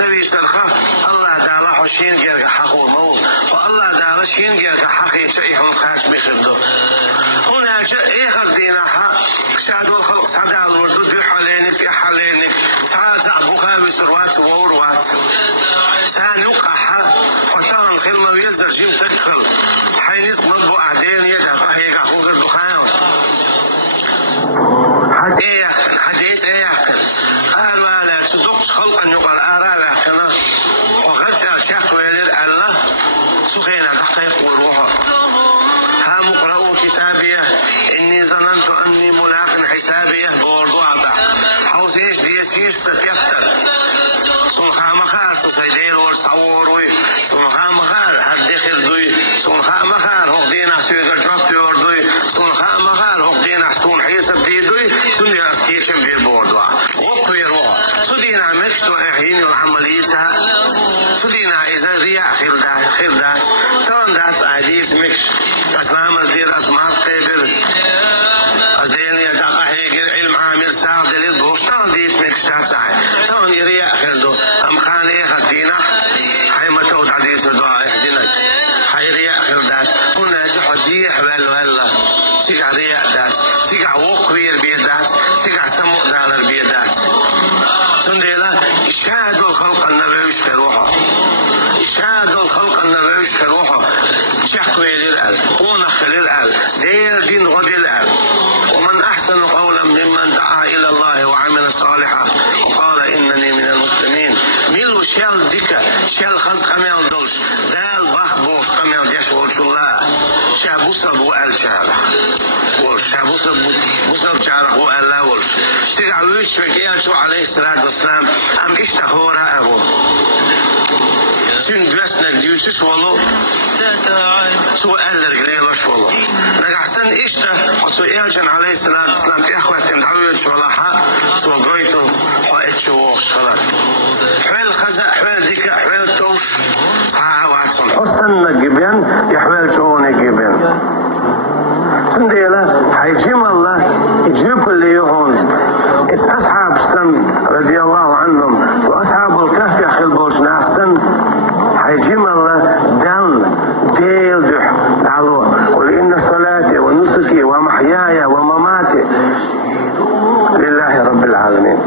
سوي سرخة الله تعالى حشين جرك حق ومول فالله تعالى شين جرك حق يشيء خاش بخده هنا جاء خردينا حق شادو الخلق سعد على الوردود في حالينك في حالينك سعد بخامي سروات ووروات سانوقعها وطان خلما ويزر جيم تكل حينيس مضبو أعدين يدها فهيك أخوغر دخان حديث ايه يحكن قال وعلا صدقت خلقا يقال آراء يحكنا وغرجع شاك ويدر الله سخينا تحقيق وروحه ها مقرأوا كتابيه إني ظننت أني ملاق حسابيه بوردو عطا حوزيش ديسيش ستيبتر سنخا مخار سيدير ورسعوروي سنخا مخار هر دخل دوي سنخا مخار هقدين سيدر جاب يوردوي سنخا مخار هقدين سون حيسب ديدوي سندي اسكيشن بير بوردوا وقوي روح سدينا مكشتو احيني وعملي سا سدينا إذا رياء خير داس ترون داس عديس مكش اسلام ازدير اسمار قيبر ازدين يدقى هيجر علم عامر ساق دليل بوشتان ديس مكش تاسعي ترون رياء خير دو ام خاني خدينا حي متوت عديس دعاء احدينك حي رياء خير داس هنا جحدي حبال ولا سيقع رياء داس سيقع وقوير بيداس سيقع سمو دانر بيداس سنديلا إشهاد الخلق النبي يشكي روحه إشهاد الخلق النبي يشكي روحه شحكوي للأل ونخ للأل دير دين غدي الأل ومن أحسن قولا ممن دعا إلى الله وعمل صالحا وقال إنني من المسلمين ميلو شال ديكا شال خز قميل دولش دال باخ بوش قميل ديش والشلا شابوسا بو أل شارح والشابوسا بوسا شارح بو أل لا والش سيقع ويش وكيال عليه الصلاة والسلام أم إشتهورا أبو سين دوسنا ديوسش والله سو ألر قليلش والله نقحسن إشته حسو إيجن عليه الصلاة والسلام في أخوة تندعوية شوالحا سو قويتو حقيت شووخش خلاص حوال خزا حوال ديكا حوال توش ساعة واتسون حسن نجيبين يحوال شوون يجيبين سنديلا حيجيم الله يجيب اللي يهون أصحاب السن رضي الله عنهم وأصحاب الكهف يا خيل بولشنا أحسن حيجيم الله دان ديل دح علوه قل إن صلاتي ونسكي ومحياي ومماتي لله رب العالمين.